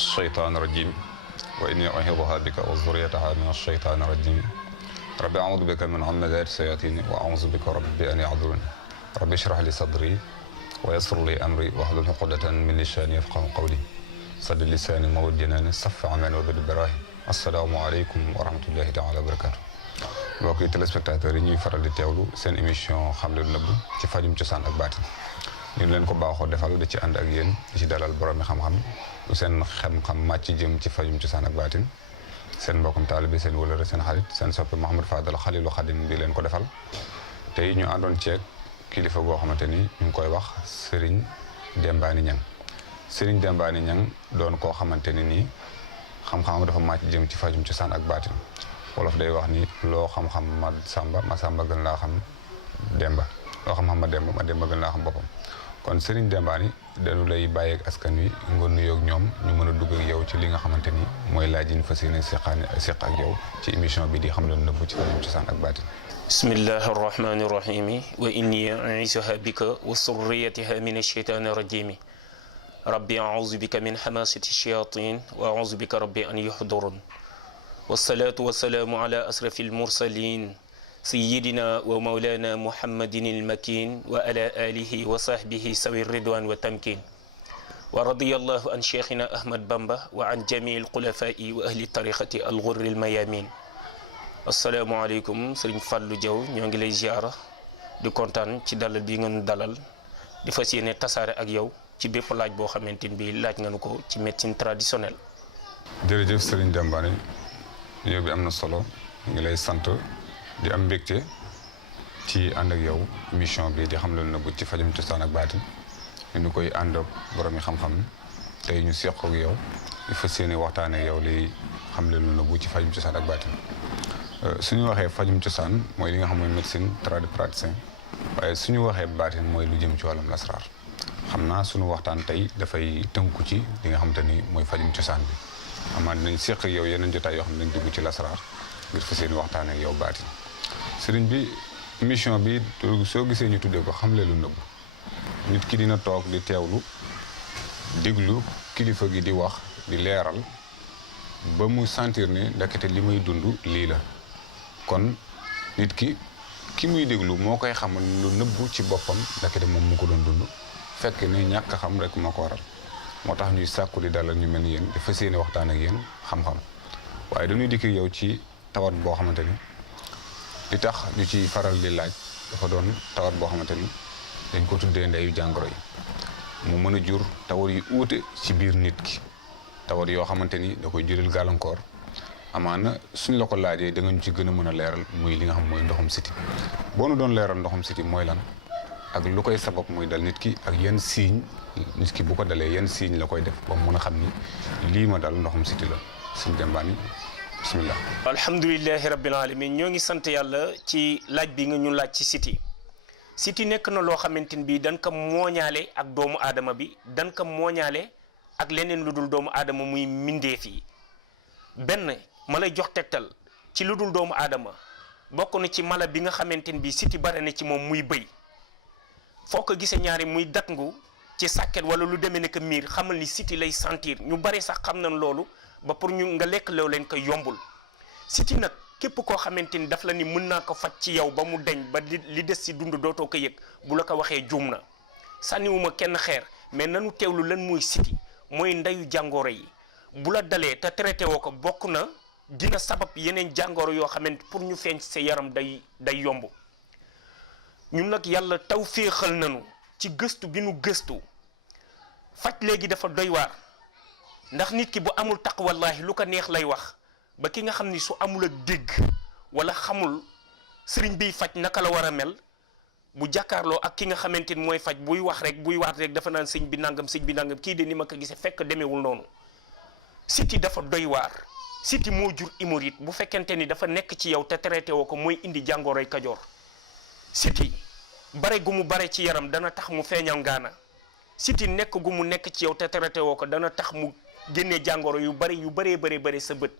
الشيطان الرجيم وإني أعيذها بك وذريتها من الشيطان الرجيم ربي أعوذ بك من همزات الشياطين وأعوذ بك ربي أن يحضرون ربي اشرح لي صدري ويسر لي أمري واحلل عقدة من لساني يفقهوا قولي صد لساني موت جناني صف عمان وبد براهي السلام عليكم ورحمة الله تعالى وبركاته mbokki téléspectateurs yi ñuy faral di teewlu seen émission xam lu nëbb ci fajum cosaan ak baatin ñu leen ko baaxoo defal di ci ànd ak yéen di ci dalal borom xam-xam lu seen xam-xam màcc jëm ci fajum cosaan ak baatin seen mbokkum taalibe seen wëlëre seen xarit seen soppi Mouhamed Fadal Xalilu Xadim bi leen ko defal tey ñu àndoon ceeg kilifa goo xamante ni ñu ngi koy wax Serigne Dembaani Niang Serigne Dembaani Niang doon koo xamante ni nii xam-xam dafa màcc jëm ci fajum cosaan ak baatin wolof day wax ni loo xam-xam ma samba gën laa xam demba loo xam-xam ma demba gën laa xam boppam kon Serigne Dembaani dañu lay bàyyeeg askan wi nga nuyoog ñoom ñu mën a dugg ak yow ci li nga xamante ni mooy laaj yi ñu fas yéene seq ak yow ci émission bi di xam lu nëbb ci fajum cosaan ak baatin bismillahi arrahmani irrahimi wa inni u'iizuha bika wa surriyataha min ash-shaytani rajimi rabbi a'uuzu bika min hamasati ash-shayatin wa a'uuzu bika rabbi an yuhdurun wasalaatu wasalaamu ala asrafi almursalin sayidina wa maulana muhammadin almakin wa ala alihi wa sahbihi sawi ridwan wa tamkin wa radiyallahu an cheikhina ahmad bamba wa an jamii alxulafai wa ahli tariqati alghurri almayamin assalaamu aleykum sëriñ Fallou Diaw ñoo ngi lay ziara di kontaan ci dalal bi nga nu dalal di fas yéene tasaare ak yow ci bépp laaj boo xamante ni bi laaj nga nu ko ci médecine traditionnelle jërëjëf Serigne Dembaani yow bi am na solo ngi lay sant di am mbégte ci ànd ak yow émission bi di xam lu nëbb ci fajum cosaan ak baatin ñu koy ànd ak borom yi xam-xam tey ñu seq ak yow di fas yéene waxtaan ak yow li xam lu nëbb ci fajum cosaan ak baatin suñu waxee fajum cosaan mooy li nga xam mooy médecine tradipraticien waaye suñu waxee baatin mooy lu jëm ci wàllum lasraar xam naa suñu waxtaan tey dafay tënku ci li nga xamante ni mooy fajum cosaan bi amaan dinañ séq ak yow yeneen jotaay yoo xam ne dañ dugg ci lasraar ngir fas yéene waxtaan ak yow baatin sëriñ bi émission bi soo gisee ñu tuddee ko xamle lu nëbb nit ki dina toog di teewlu déglu kilifa gi di wax di leeral ba mu sentir ne ndekete li may dund lii la kon nit ki muy déglu moo koy xamal lu nëbb ci boppam ndekete moom mu ko doon dund fekk ne ñàkk a xam rek moo ko waral moo tax ñuy sàkku di dalal ñu mel ni yéen di fas yéene waxtaan ak yéen xam-xam waaye dañuy dikk yow ci tawat boo xamante ni li tax ñu ci faral di laaj dafa doon tawat boo xamante ni dañ ko tuddee ndeyu jàngoro yi mu mën a jur tawat yu uute ci biir nit ki tawat yoo xamante ni da koy jural gàllankoor amaana suñ la ko laajee da nga ñu ci gën a mën a leeral muy li nga xam mooy ndoxum siti boo nu doon leeral ndoxum siti mooy lan ak lu koy sabab muy dal nit ki ak yan signe nit ki bu ko dalee yan signe la koy def ba mu mën a xam ni lii ma dal ndoxum siti la Serigne Dembaani bismillah alhamdulilahi rabbil alamin ñoo ngi sant yàlla ci laaj bi nga ñu laaj ci siti nekk na loo xamante ni bii dañ ko mooñaale ak doomu aadama bi dañ ko mooñaale ak leneen lu dul doomu aadama muy mbindeef yi benn ma lay jox tegtal ci lu dul doomu aadama bokk na ci mala bi nga xamante ni bii siti bare na ci moom muy bëy foo ko gisee ñaari muy datngu ci sàkket wala lu demee ne que miir xamal ni siti lay sentir ñu bari sax xam nañ loolu ba pour ñu nga lekk loo leen ko yombul siti nag képp koo xamante ni daf la ni mën naa ko faj ci yow ba mu deñ ba li des si dund dootoo ko yëg bu la ko waxee juum na sànniwuma kenn xeer mais nanu teewlu lan mooy siti mooy ndeyu jàngoro yi bu la dalee te traité woo ko bokk na dina sabab yeneen jàngoro yoo xamante pour ñu feeñ sa yaram day yomb ñun nag yàlla taw féexal nañu ci gëstu bi nu gëstu faj léegi dafa doy waar ndax nit ki bu amul taqwallahi lu ko neex lay wax ba ki nga xam ni su amul ak dégg wala xamul sëriñ biy faj naka la war a mel bu jàkkaarloo ak ki nga xamante ni mooy faj buy wax rek buy waat rek dafa naan sëñ bi nangam kii de ni ma ko gisee fekk demeewul noonu siti dafa doy waar siti moo jur hémorroïde bu fekkente ni dafa nekk ci yow te traité woo ko mooy indi jàngoroy kajoor siti bare gu mu bare ci yaram dana tax mu feeñal ngaana siti nekk gu mu nekk ci yow te traité woo ko dana tax mu génnee jàngoro yu bëree sa bët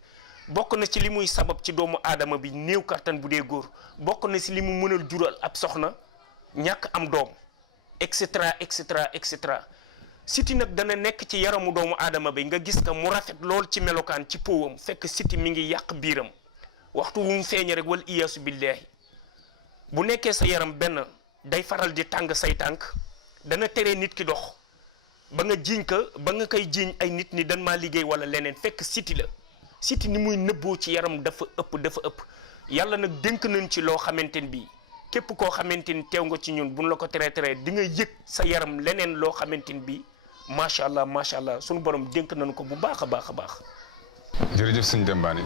bokk na ci li muy sabab ci doomu aadama bi néew kattan bu dee góor bokk na ci li mu mënal jural ab soxna ñàkk am doom et cetera et cetera et cetera siti nag dana nekk ci yaramu doomu aadama bi nga gis ka mu rafet lool ci melokaan ci powam fekk siti mi ngi yàq biiram waxtu wu mu feeñ rek wal iyaasu billahi bu nekkee sa yaram benn day faral di tàng say tànk dana tere nit ki dox ba nga jiiñ ka ba nga koy jiiñ ay nit ni dan maa liggéey wala leneen fekk siti la siti ni muy nëbboo ci yaram dafa ëpp yàlla nag dénk nañ ci loo xamante ni bii képp koo xamante ni teew nga ci ñun buñ la ko tere di nga yëg sa yaram leneen loo xamante ni bii macha allah sunu borom dénk nañ ko bu baax a baax a baax. jërëjëf sëñ Dembaani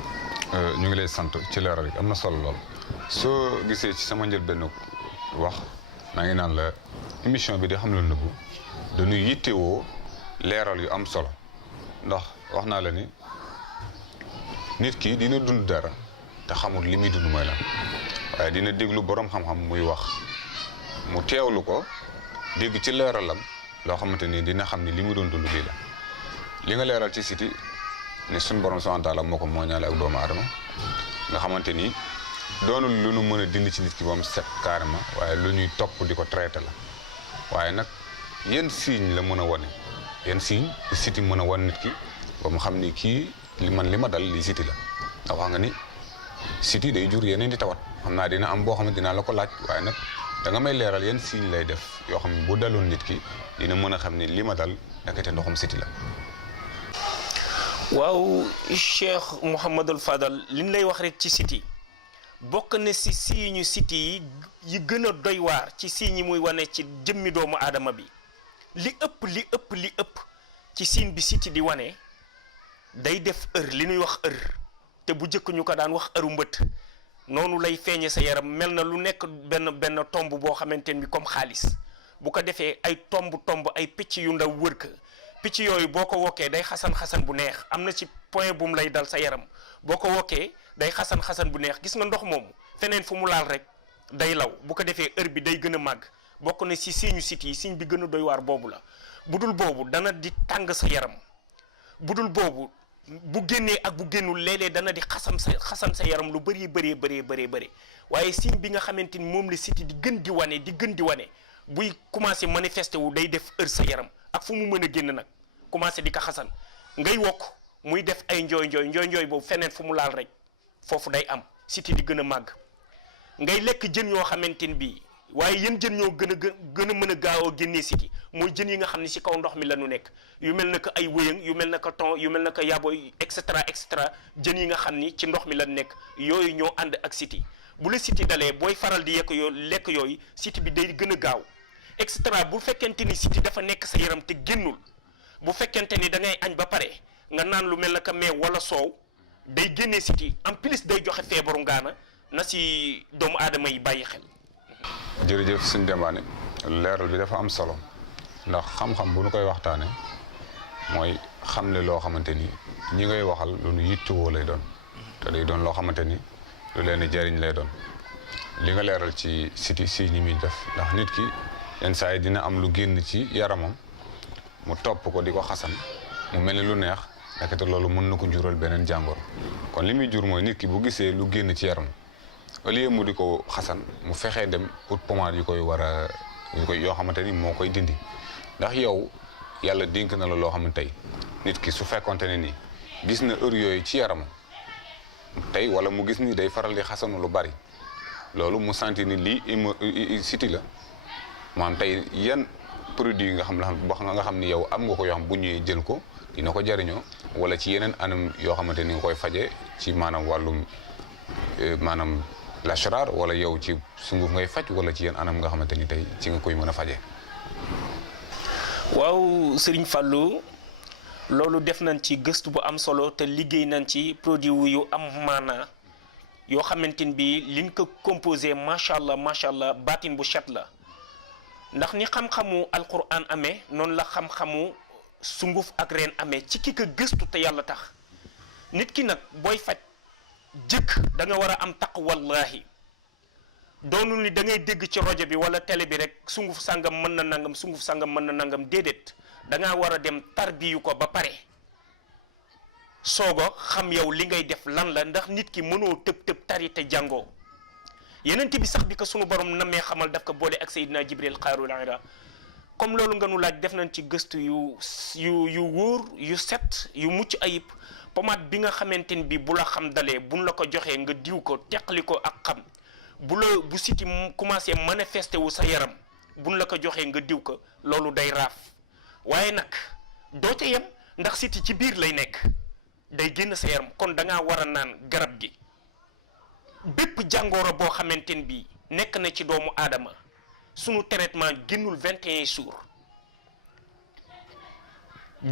ñu ngi lay sant ci leeral yi am na solo lool soo gisee ci sama njëlbéen wax maa ngi naan la émission bi di xam la nëbbu dañuy yittewoo leeral yu am solo ndax wax naa la ni nit ki dina dund dara te xamul li muy dund mooy lan waaye dina déglu borom xam-xam muy wax mu teewlu ko dégg ci leeralam loo xamante ni dina xam ni li mu doon dund bii la li nga leeral ci siti ni suñu borom subhanahu wa taala moo ko mooñaale ak doomu aadama nga xamante ni doonul lu nu mën a dindi ci nit ki ba mu set carrément waaye lu ñuy topp di ko traité la waaye nag yenn signe la mën a wane yenn signe siti mën a wan nit ki ba mu xam ni kii li ma dal li siti la ndax wax nga ni siti day jur yeneen di tawat xam naa dina am boo xam ne dinaa la ko laaj waaye nag da nga may leeral yenn signe lay def yoo xam ne bu daloon nit ki dina mën a xam ni li ma dal nekkate ndoxum siti la. waaw Cheikh Mouhamadul Fadal liñ lay wax rek ci siti bokk na si siiñu siti yi gën a doy waar ci siiñ yi muy wane ci jëmmi doomu aadama bi li ëpp ci siiñ bi siti di wane day def li ñuy wax te bu jëkk ñu ko daan wax ëru mbët noonu lay feeñe sa yaram mel na lu nekk benn tomb boo xamante ni comme xaalis bu ko defee ay tomb ay picc yu ndaw wër ka picc yooyu boo ko wokkee day xasan bu neex am na ci point bu mu lay dal sa yaram boo ko wokkee day xasan bu neex gis nga ndox moomu feneen fu mu laal rek day law bu ko defee bi day gën a màgg bokk na si siiñu siti yi siiñ bi gën a doy waar boobu la budul boobu dana di tàng sa yaram budul boobu bu génnee ak bu génnul léeg-léeg dana di xasan sa yaram lu bëri waaye signe bi nga xamante ni moom la siti di gën di wane buy commencé manifesté wu day def sa yaram ak fu mu mën a génn nag commencé di ko xasan ngay wokk muy def ay njooy boobu feneen fu mu laal rek foofu day am siti di gën a màgg ngay lekk jën yoo xamante ni bii waaye yéen jën ñoo gën a mën a gaaw a génnee siti mooy jën yi nga xam ne si kaw ndox mi la ñu nekk yu mel na ko ay wëyëng yu mel na ko thon yu mel na ko yaboy et cetera jën yi nga xam ni ci ndox mi la nekk yooyu ñoo ànd ak siti bu la siti dalee booy faral di lekk yooyu siti bi day gën a gaaw et cetera bu fekkente ni siti dafa nekk sa yaram te génnul bu fekkente ni da ngay añ ba pare nga naan lu mel na ko meew wala soow day génnee siti en plus day joxe feebaru ngaana na si doomu aadama yi bàyyi xel. jërëjëf sëñ Dembaani leeral bi dafa am solo ndax xam-xam bu nu koy waxtaane mooy xamle loo xamante ni ñi ngay waxal lu nu yittewoo lay doon te day doon loo xamante ni lu leen di jariñ lay doon li nga leeral ci siti si ñi muy def ndax nit ki yenn saa yi dina am lu génn ci yaramam mu topp ko di ko xasan mu mel ni lu neex nekkate loolu mën na ko jural beneen jàngoro kon li muy jur mooy nit ki bu gisee lu génn ci yaram au lieu mu di ko xasan mu fexee dem ut pommade yu koy yoo xamante ni moo koy dindi ndax yow yàlla dénk na la loo xam ne tey nit ki su fekkonte ne nii gis na heure yooyu ci yaramam tey wala mu gis ni day faral di xasanu lu bari loolu mu sentir ni lii siti la maanaam tey yan produit yi nga xam ni yow am nga ko yoo xam bu ñëwee jël ko dina ko jariñoo wala ci yeneen anam yoo xamante ni nga koy faje ci maanaam wàllum maanaam lachrar wala yow ci sunguf ngay faj wala ci yenn anam nga xamante ni tey ci nga koy mën a faje waaw Serigne Fallou loolu def nañ ci gëstu bu am solo te liggéey nañ ci produit yu am maanaa yoo xamante ni bii liñ ko composé macha allah baatin bu chat la ndax ni xam-xamu alquran amee noonu la xam-xamu sunguf ak reen amee ci ki ko gëstu te yàlla tax nit ki nag booy faj jëkk da nga war a am taqwallahi doonul ni da ngay dégg ci rajo bi wala télé bi rek sunguf sàngam mën na nangam sunguf sàngam mën na nangam déedéet da ngaa war a dem tarbiyu ko ba pare soogo xam yow li ngay def lan la ndax nit ki mënoo tëb tari te jàngoo yeneen bi sax bi ko sunu borom namee xamal daf ko boole ak Seydina Jibril xaarul ira comme loolu nga nu laaj def nañ ci gëstu yu wóor yu set yu mucc ayib. pommade bi nga xamante ni bi bu la xam dalee buñ la ko joxee nga diw ko teqali ko ak xam bu siti commencé manifesté wu sa yaram buñ la ko joxee nga diw ko loolu day raaf waaye nag doo ca yem ndax siti ci biir lay nekk day génn sa yaram kon da ngaa war a naan garab gi bépp jàngoro boo xamante ni bi nekk na ci doomu aadama sunu traitement génnul 21 jours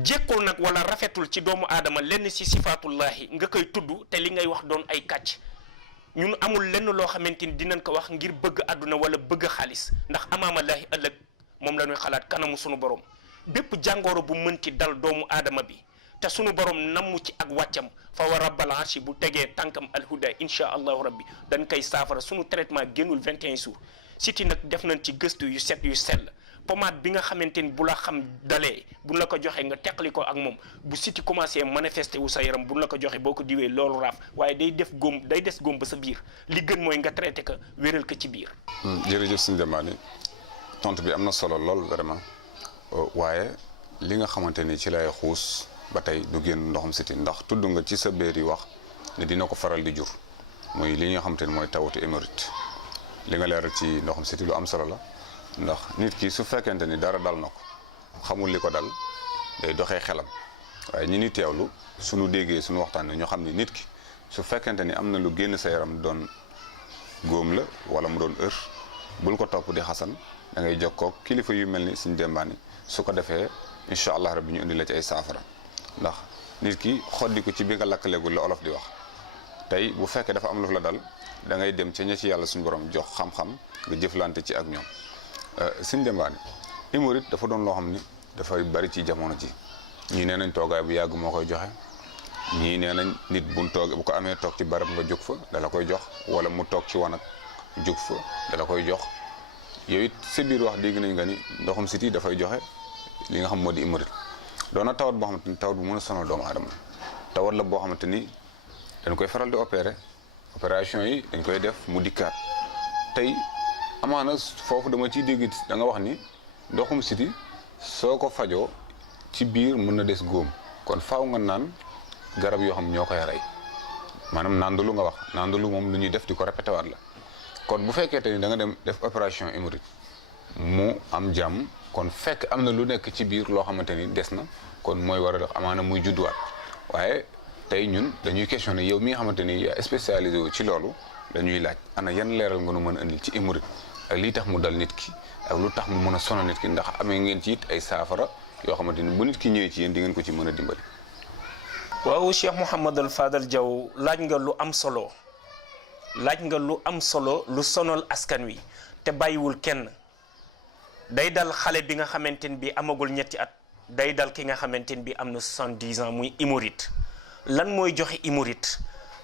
jekkul nag wala rafetul ci doomu aadama lenn ci sifaatullahi nga koy tudd te li ngay wax doon ay kàcc ñun amul lenn loo xamante ni dinañ ko wax ngir bëgg àdduna wala bëgg xaalis ndax amaamallaahi ëllëg moom la ñuy xalaat kanamu sunu borom bépp jàngoro bu mën ci dal doomu aadama bi te sunu borom namm ci ak wàccam fa wa rabbal arshi bu tegee tànkam alhuda incha allahu rabbi dañ koy saafara sunu traitement génnul 21 jours siti nag def nañ ci gëstu yu set yu sell pommade bi nga xamante ni bu la xam dalee bu la ko joxee nga teqali ko ak moom bu siti commencé manifesté wu sa yaram bu la ko joxee boo ko diwee loolu raaf waaye day des góom ba sa biir li gën mooy nga traité ko wéral ko ci biir. jërëjëf sëñ Demba tontu bi am na solo lool vraiment waaye li nga xamante ni ci lay xuus ba tey du génn ndoxum siti ndax tudd nga ci sa biir yi wax ne dina ko faral di jur muy li nga xamante ni mooy tawatu hémorroïde li nga leeral ci ndoxum siti lu am solo la. ndax nit ki su fekkente ni dara dal na ko xamul li ko dal day doxee xelam waaye ñi ni teewlu suñu déggee suñu waxtaan ñoo xam ni nit ki su fekkente ni am na lu génn sa yaram doon góom la wala mu doon bul ko topp di xasan da ngay jokkoo kilifa yu mel ni suñ dembaani su ko defee incha allah rabbi ñu indi la ci ay saafara ndax nit ki xoddi ko ci bi nga lakkaleegul la olof di wax tey bu fekkee dafa am lu la dal da ngay dem ca ña ci yàlla suñu borom jox xam-xam nga jëflante ci ak ñoom. Sëñ Demba hémorroïde dafa doon loo xam ni dafay bari ci jamono ji ñii nee nañ toogaay bu yàgg moo koy joxe ñii nee nañ nit bu ko amee toog ci barab nga jóg fa dala koy jox wala mu toog ci wanag jóg fa dala koy jox yooyu it sa biir wax dégg nañ nga ni ndoxum siti dafay joxe li nga xam moo di hémorroïde doon na tawat boo xamante ni tawat bu mën a sonal doomu aadama tawat la boo xamante ni dañ koy faral di opération yi dañ koy def mu dikkaat tey. amaana foofu dama ciy dégg da nga wax ni ndoxum siti soo ko fajoo ci biir mën na des góom kon faaw nga naan garab yoo xam ñoo koy rey maanaam nandalu nga wax nandalu moom lu ñuy def di ko répété waat la kon bu fekkee te ni da nga dem def opération hémorroïde mu am jàmm kon fekk am na lu nekk ci biir loo xamante ni des na kon mooy war a def amaana muy judduwaat waaye tey ñun dañuy questionné yow mi nga xamante ni yaa spécialisé wu ci loolu dañuy laaj ana yan leeral nga nu mën a indil ci hémorroïde ak lii tax mu dal nit ki ak lu tax mu mën a sonal nit ki ndax amee ngeen ci it ay saafara yoo xamante ni bu nit ki ñëwee ci yéen di ngeen ko ci mën a dimbali. waaw Cheikh Mouhamadul Fadal Diaw laaj nga lu am solo lu sonal askan wi te bàyyiwul kenn day dal xale bi nga xamante ni bi amagul ñetti at day dal ki nga xamante ni bi am na 70 ans muy hémorroïde lan mooy joxe hémorroïde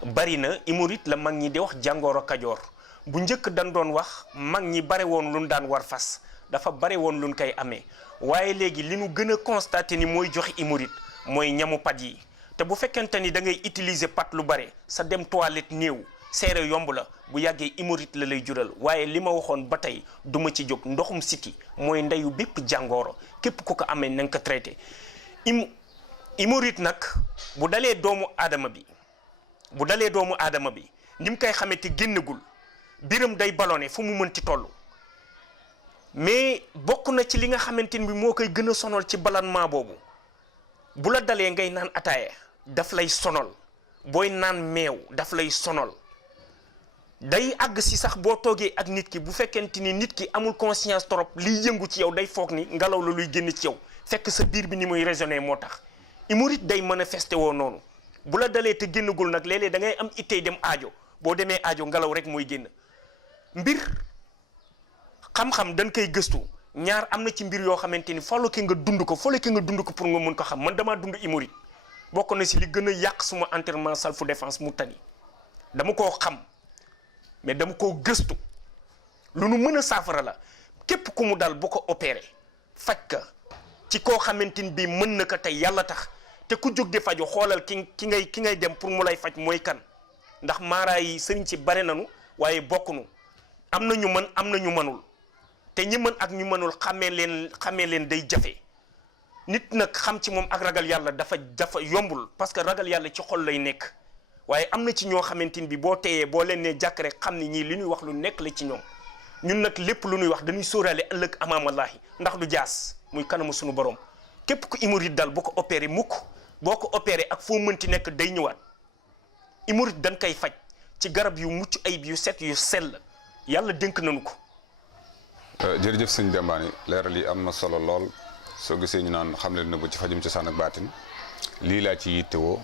bari na hémorroïde la mag ñi di wax jàngoro kajoor bu njëkk dañ doon wax mag ñi bare woon luñ daan war fas dafa bare woon luñ koy amee waaye léegi li nu gën a constaté ni mooy joxe hémorroïde mooy ñamu pat yi te bu fekkente ni da ngay utiliser pat lu bare sa dem toilette néew seere yomb la bu yàggee hémorroïde la lay jural waaye li ma waxoon ba tey duma ci jóg ndoxum siti mooy ndeyu bépp jàngoro képp ku ko amee na nga ko traité hémorroïde nag bu dalee doomu aadama bi ni mu koy xamee te génnagul biram day ballonné fu mu mënti toll mais bokk na ci li nga xamante ni bi moo koy gën a sonal ci ballonnement boobu bu la dalee ngay naan ataaya daf lay sonal booy naan meew daf lay sonal day àgg si sax boo toogee ak nit ki bu fekkente ni nit ki amul conscience trop liy yëngu ci yow day foog ni ngelaw la luy génn ci yow fekk sa biir bi ni muy raisonné moo tax hémorroïde day manifesté woo noonu bu la dalee te génnagul nag léeg-léeg da ngay am ittey dem aajo boo demee aajo ngelaw rek mooy génn mbir xam-xam dañ koy gëstu ñaar am na ci mbir yoo xamante ni folo ki nga dund ko pour nga mën ko xam man damaa dund hémorroïde bokk na si li gën a yàq suma entraînement self défense mu tani dama koo xam mais dama koo gëstu lu nu mën a saafara la képp ku mu dal bu ko opéré faj ka ci koo xamante ni bii mën na ko tey yàlla tax te ku jóg di faju xoolal ki ngay dem pour mu lay faj mooy kan ndax maara yi sëriñ si bare nanu waaye bokkunu am na ñu mën am na ñu mënul te ñi mën ak ñu mënul xamee leen day jafe nit nag xam ci moom ak ragal yàlla dafa yombul parce que ragal yàlla ci xol lay nekk waaye am na ci ñoo xamante ni bi boo teyee boo leen nee jàkk rek xam ni ñii li ñuy wax lu nekk la ci ñoom ñun nag lépp lu ñuy wax dañuy sóoraale ëllëg amaamallaahi ndax du jaas muy kanamu suñu borom képp ku hémorroïde dal boo ko opéré mukk boo ko opéré ak foo mënti nekk day ñëwaat hémorroïde dañ koy faj ci garab yu mucc ayib yu set yu sell yàlla dénk nañu ko. jërëjëf sëñ Dembaani leeral yi am na solo lool soo gisee ñu naan xam leen na bu ci fajum cosaan ak baatin lii laa ci yittewoo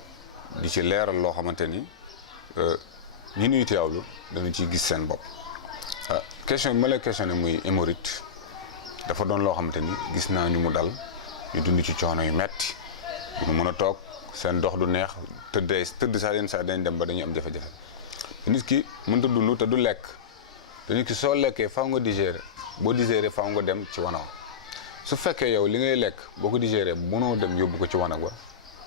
di ci leeral loo xamante ni ñi nuy teewlu dañu ciy gis seen bopp. question bi ma lay questionné muy hémorroïde dafa doon loo xamante ni gis naa ñu mu dal ñu dund ci coono yu metti ñu mën a toog seen dox du neex tëdd saa yenn saa dañ dem ba dañuy am jafe-jafe nit ki mënta dund te du lekk te nit ki soo lekkee faaw nga digérer boo digérer faaw nga dem ci wanag su fekkee yow li ngay lekk boo ko digérer mënoo dem yóbbu ko ci wanag wa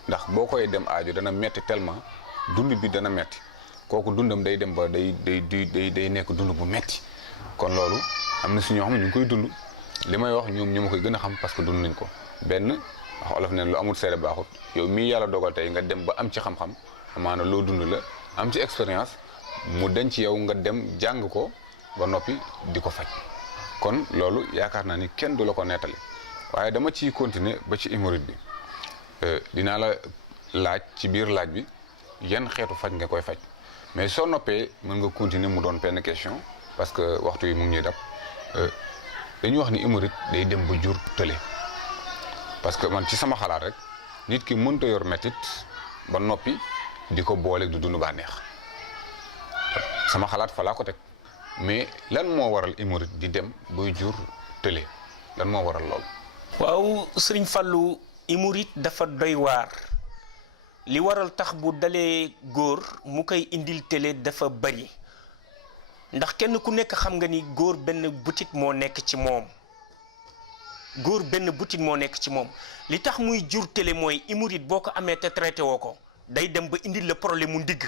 ndax boo koy dem aaju dana metti tellement dund bi dana metti kooku dundam day dem ba day nekk dund bu metti kon loolu am na si ñoo xam ne ñu ngi koy dund li may wax ñoom ñu ma koy gën a xam parce que dund nañ ko benn wax olof neen lu amul seede baaxut yow mii yàlla dogal tey nga dem ba am ci xam-xam amaana loo dund la am ci expérience mu denc yow nga dem jàng ko ba noppi di ko faj kon loolu yaakaar naa ni kenn du la ko nettali waaye dama ciy continuer ba ci hémorroïde bi dinaa la laaj ci biir laaj bi yan xeetu faj nga koy faj mais soo noppee mën nga continuer mu doon benn question parce que waxtu yi mu ngi ñuy dab dañuy wax ni hémorroïde day dem ba jur tële parce que man ci sama xalaat rek nit ki mënta yor mettit ba noppi di ko boole du dund bànneex sama xalaat fa laa ko teg mais lan moo waral hémorroïde di dem bay jur tële lan moo waral lool. waaw Sëriñ Fallou hémorroïde dafa doy waar li waral tax bu dalee góor mu koy indil tële dafa bari ndax kenn ku nekk xam nga ni góor benn butit moo nekk ci moom li tax muy jur tële mooy hémorroïde boo ko amee te traité woo ko day dem ba indil la problème mu ndigg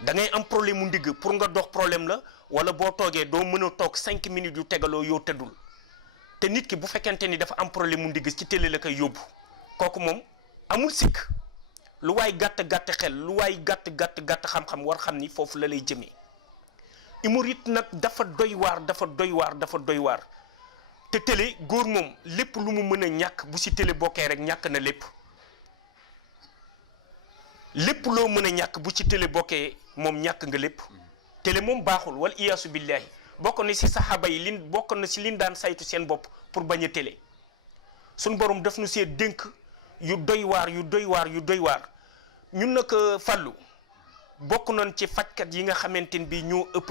da ngay am problème mu ndigg pour nga dox problème la wala boo toogee doo mën a toog 5 minutes yu tegaloo yoo tëddul te nit ki bu fekkente ni dafa am problème mu ndigg ci tële la koy yóbbu kooku moom amul sikk lu waay gàtt xel lu waay gàtt xam-xam war xam ni foofu la lay jëmee hémorroïde nag dafa doy waar te tële góor moom lépp lu mu mën a ñàkk bu ci tële bokkee rek ñàkk na lépp loo mën a ñàkk bu ci tële bokkee moom ñàkk nga lépp tële moom baaxul wal iyaasu billahi bokk na ci saxaaba yi bokk na ci liñ daan saytu seen bopp pour bañ a tële suñ borom daf nu see dénk yu doy waar ñun nag Fallou bokk nañ ci fajkat yi nga xamante ni bi ñoo ëpp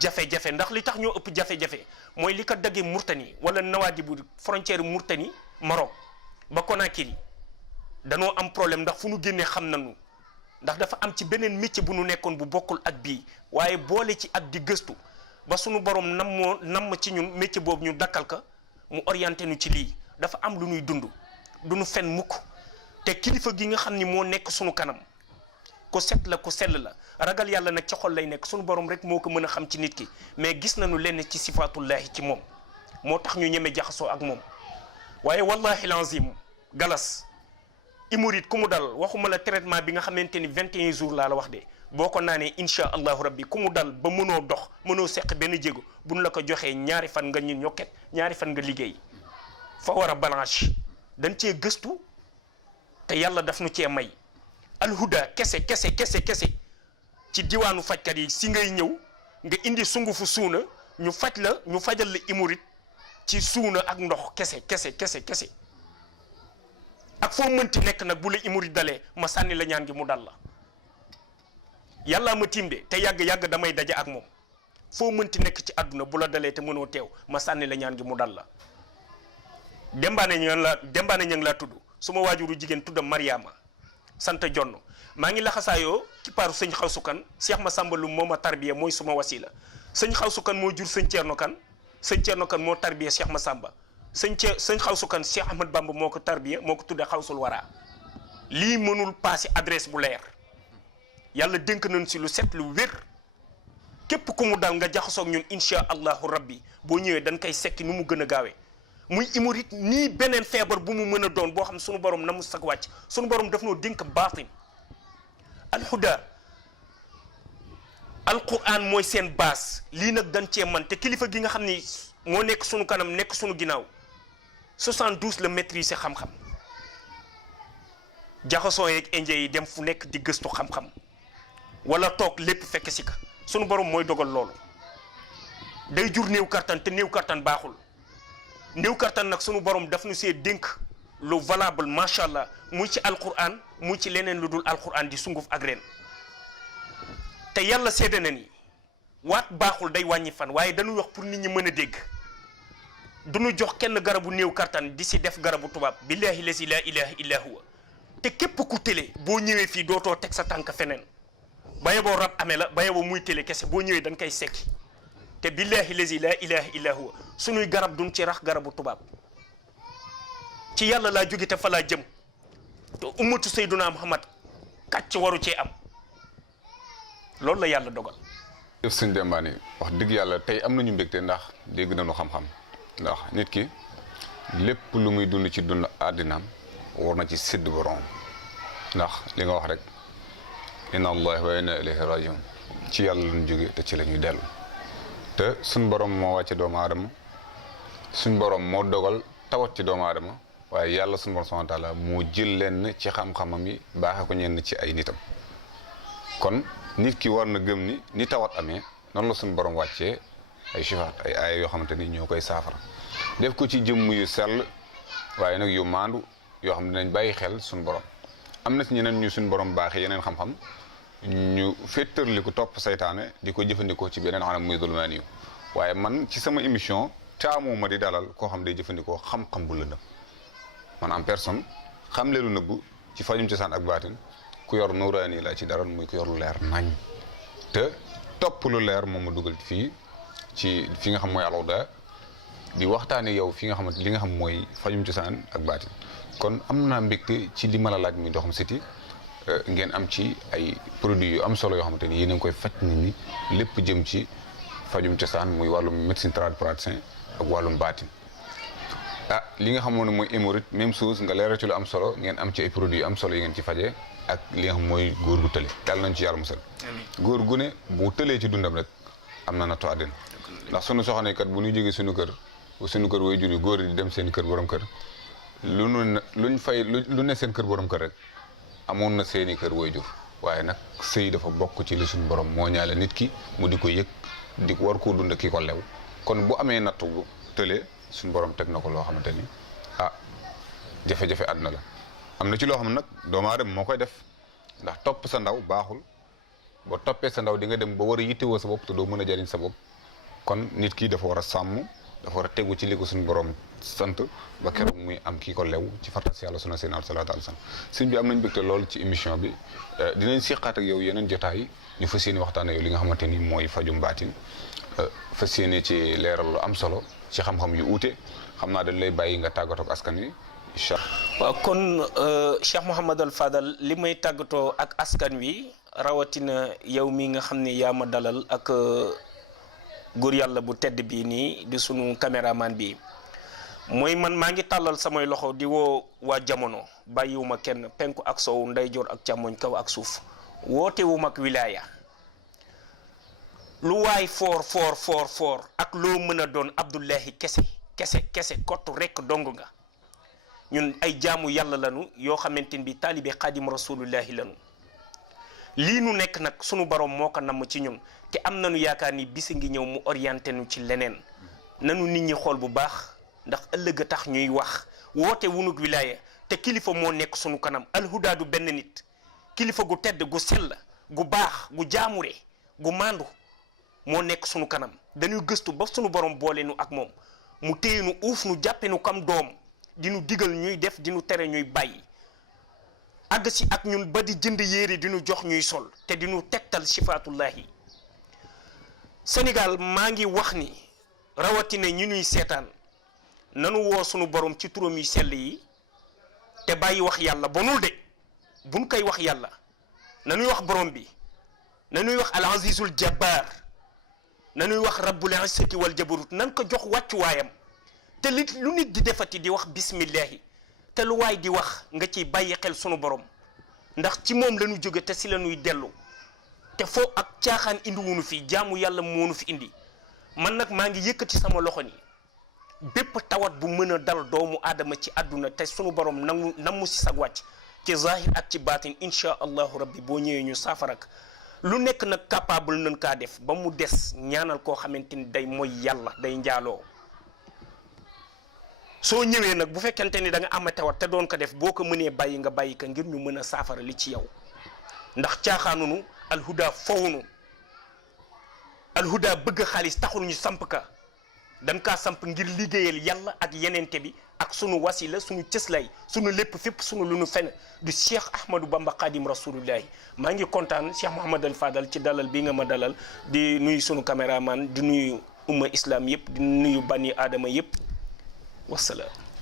jafe-jafe ndax li tax ñoo ëpp jafe-jafe mooy li ko daggee Mauritanie wala Nouadhibou frontière Mauritanie Maroc ba Conakry danoo am problème ndax fu nu génnee xam nañu ndax dafa am ci beneen métier bu nu nekkoon bu bokkul ak bii waaye boole ci ak di gëstu ba sunu borom namm ci ñun métier boobu ñu dakkal ka mu orienté nu ci lii dafa am lu ñuy dund du nu fen mukk te kilifa gi nga xam ni moo nekk sunu kanam ku set la ku sell la ragal yàlla nag ci xol lay nekk sunu borom rek moo ko mën a xam ci nit ki mais gis nañu lenn ci sifaatullahi ci moom moo tax ñu ñeme jaxasoo ak moom waaye wallahi lazim galas hémorroïde ku mu dal waxuma la traitement bi nga xamante ni 21 jours laa la wax de boo ko naanee incha allahu rabbi ku mu dal ba mënoo dox mënoo seq benn jéego bu nu la ko joxee ñaari fan nga ñun ñokket ñaari fan nga liggéey fa war a balance dañ cee gëstu te yàlla daf nu cee may alhuda kese ci diwaanu fajkat yi si ngay ñëw nga indi sungufu suuna ñu fajal la hémorroïde ci suuna ak ndox kese ak foo mënti nekk nag bu la hémorroïde dalee ma sànni la ñaan gi mu dal la yàlla ma tiim de te yàgg damay daje ak moom foo mënti nekk ci àdduna bu la dalee te mënoo teew ma sànni la ñaan gi mu dal la dembaane ñang laa tudd suma waajuru jigéen tuddam Mariama sant jonn maa ngi laxasaayoo ci paaru sëñ Xawsu Kan Cheikh Massamba Loum moo ma tarbiya mooy suma wasila sëñ Xawsu Kan moo jur sëñ Ceerno Kan moo tarbiya Cheikh Massamba sëñ Xawsu Kan Cheikh Ahmad Bamba moo ko tarbiya moo ko tudde Xawsul Wara lii mënul passé adresse bu leer yàlla dénk nañ si lu set lu wér képp ku mu dal nga jaxasoog ñun insha allahu rabbi boo ñëwee dañ koy sekki nu mu gën a gaawee muy hémorroïde nii beneen feebar bu mu mën a doon boo xam sunu borom na mu sag wàcc sunu borom daf noo dénk baatin alhuda alquran mooy seen baas lii nag dañ cee man te kilifa gi nga xam ni moo nekk sunu kanam nekk sunu ginnaaw 72 la maîtriser xam-xam jaxasoo yeeg indien yi dem fu nekk di gëstu xam-xam wala toog lépp fekk si ka sunu borom mooy dogal loolu day jur néew kattan te néew kattan baaxul néew kattan nag sunu borom daf nu see dénk lu valable macha allah muy ci alquran muy ci leneen lu dul alquran di sunguf ak ren te yàlla seede na ni waat baaxul day wàññi fan waaye dañuy wax pour nit ñi mën a dégg duñu jox kenn garabu néew kattan di si def garabu tubaab billahi lazi la ilaha illa huwa te képp ku télé boo ñëwee fii dootoo teg sa tànk feneen ba yeboo rab amee la ba yeboo muy télé kese boo ñëwee dañ koy sekki te billahi lazi la ilaha illa huwa suñuy garab duñ ci rax garabu tubaab ci yàlla laa jóge te fa laa jëm te ummatu sayduna muhammad kàcc waru cee am loolu la yàlla dogal. jëf sëñ Demba wax dëgg yàlla tey am nañu mbégte ndax dégg nañu xam-xam ndax nit ki lépp lu muy dund ci dund àddinaam war na ci sédd borom ndax li nga wax rek inna allahi wa inna ilayhi rajiun ci yàlla lañu jóge te ci la ñuy dellu te suñ borom moo wàcce doomu aadama suñ borom moo dogal tawat ci doomu aadama waaye yàlla suñ borom subhanahu wa taala moo jël leen ci xam-xamam yi baaxe ko ñenn ci ay nitam kon nit ki war na gëm ni tawat amee noonu la suñu borom wàccee ay sifaat ay aaya yoo xamante ni ñoo koy saafara def ko ci jëmm yu sell waaye nag yu maandu yoo xam ne dinañ bàyyi xel suñu borom am na ci ñeneen ñu suñu borom baaxee yeneen xam-xam ñu féttarli ko topp saytaane di ko jëfandikoo ci beneen xanam muy dulmaani yu waaye man ci sama émission taamu ma di dalal koo xam day jëfandikoo xam-xam bu lëndëm man en personne xam leelu nëbbu ci fajum cosaan ak baatin ku yor nuuraani laa ci dara muy ku yor lu leer nañ te topp lu leer moom ma dugal fii ci fi nga xam mooy Al-Huda di waxtaane yow fi nga xamante li nga xam mooy fajum cosaan ak baatin kon am naa mbégte ci li ma la laaj muy Ndoxum Siti ngeen am ci ay produits yu am solo yoo xamante ni yéen a ngi koy faj nit ñi lépp jëm ci fajum cosaan muy wàllum médecine tradipraticien ak wàllum baatin li nga xamoon ne mooy hémorroïde même chose nga leeral ci lu am solo ngeen am ci ay produits yu am solo yi ngeen ci fajee ak li nga xam mooy góor gu tële yàlla nañ ci yàlla musal góor gu ne bu tëlee ci dundam rek am na nattu àddina ndax sunu soxna kat bu ñu jógee suñu kër way jur yu góor yi di dem seen kër borom kër lu ne seen kër borom kër rek amoon na seeni kër way jur waaye nag sëy dafa bokk ci li suñu borom moo ñaale nit ki mu di ko yëg di war koo dund ki ko lew kon bu amee nattu bu tëlee suñu borom teg na ko loo xamante ni jafe-jafe àdduna la am na ci loo xam ne nag doomu aadama moo koy def ndax topp sa ndaw baaxul boo toppee sa ndaw di nga dem ba war a yittewoo sa bopp te doo mën a jariñ sa bopp kon nit ki dafa war a sàmm dafa war a tegu ci li ko suñu borom sant ba keroog muy am kii ko lew ci fartas yàlla suna seen salaatu alayhi sëñ bi am nañ mbégte lool ci émission bi dinañ siqaat ak yow yeneen jotaay ñu fas yéene waxtaan ak yow li nga xamante ni mooy fajum baatin fas yéene ci leeral lu am solo ci xam-xam yu uute xam naa dañ lay bàyyi nga tàggatoo ak askan wi incha allah. waaw kon Cheikh Mouhamadul Fadal li may tàggatoo ak askan wi rawatina yow mi nga xam ne yaa ma dalal ak góor yàlla bu tedd bii nii di sunu caméraman bi mooy man maa ngi tàllal samay loxo di woo waa jamono bàyyiwuma kenn penku ak sow ndeyjoor ak càmmoñ kaw ak suuf wootewuma ak wilaaya lu waay foor ak loo mën a doon Abdullahi kese kottu rekk dong nga ñun ay jaamu yàlla lanu yoo xamante ni bi taalibe xaadim rasulullahi lanu lii nu nekk nag sunu borom moo ko namm ci ñun te am nañu yaakaar ni bisi ngi ñëw mu orienté nu ci leneen nanu nit ñi xool bu baax ndax ëllëg a tax ñuy wax woote wunug wilaaya te kilifa moo nekk sunu kanam alhuda du benn nit kilifa gu tedd gu sell gu baax gu jaamure gu maandu moo nekk sunu kanam dañuy gëstu ba sunu borom boole nu ak moom mu téye nu uuf nu jàppe nu kam doom di nu digal ñuy def di nu tere ñuy bàyyi àgg si ak ñun ba di jënd yére di nu jox ñuy sol te di nu tegtal sifaatullahi Sénégal maa ngi wax ni rawatina ñi ñuy seetaan nanu woo sunu borom ci turam yu sell yi te bàyyi wax yàlla bonul de buñ koy wax yàlla nanuy wax borom bi nanuy wax al azizul jabbar nañuy wax rabbul izzati wal jabarut nan ko jox wàccuwaayam te lu nit di defati di wax bismillahi te lu waay di wax nga ciy bàyyi xel sunu borom ndax ci moom la ñu jóge te si la ñuy dellu te foo ak caaxaan indi wunu fi jaamu yàlla moonu fi indi man nag maa ngi yëkkati sama loxo ni bépp tawat bu mën a dal doomu aadama ci àdduna te sunu borom namu si sag wàcc ci zahir ak ci baatin incha allahu rabbi boo ñëwee ñu saafarak lu nekk nag capable nañ kaa def ba mu des ñaanal koo xamante ni day mooy yàlla day njaaloo soo ñëwee nag bu fekkente ni da nga am tawat te doon ko def boo ko mënee bàyyi nga bàyyi ko ngir ñu mën a saafara li ci yow ndax caaxaanunu alhuda fawunu alhuda bëgg xaalis taxul ñu samp ka dañ kaa samp ngir liggéeyal yàlla ak yenente bi ak sunu wasila sunu cëslay sunu lépp fépp sunu lu nu fen du Cheikh Ahmadou Bamba Khadim Rasulullahi maa ngi kontaan Cheikh Mouhamadal Fadal ci dalal bi nga ma dalal di nuyu sunu caméraman di nuyu umma islam yëpp di nuyu bani aadama yëpp wasalaam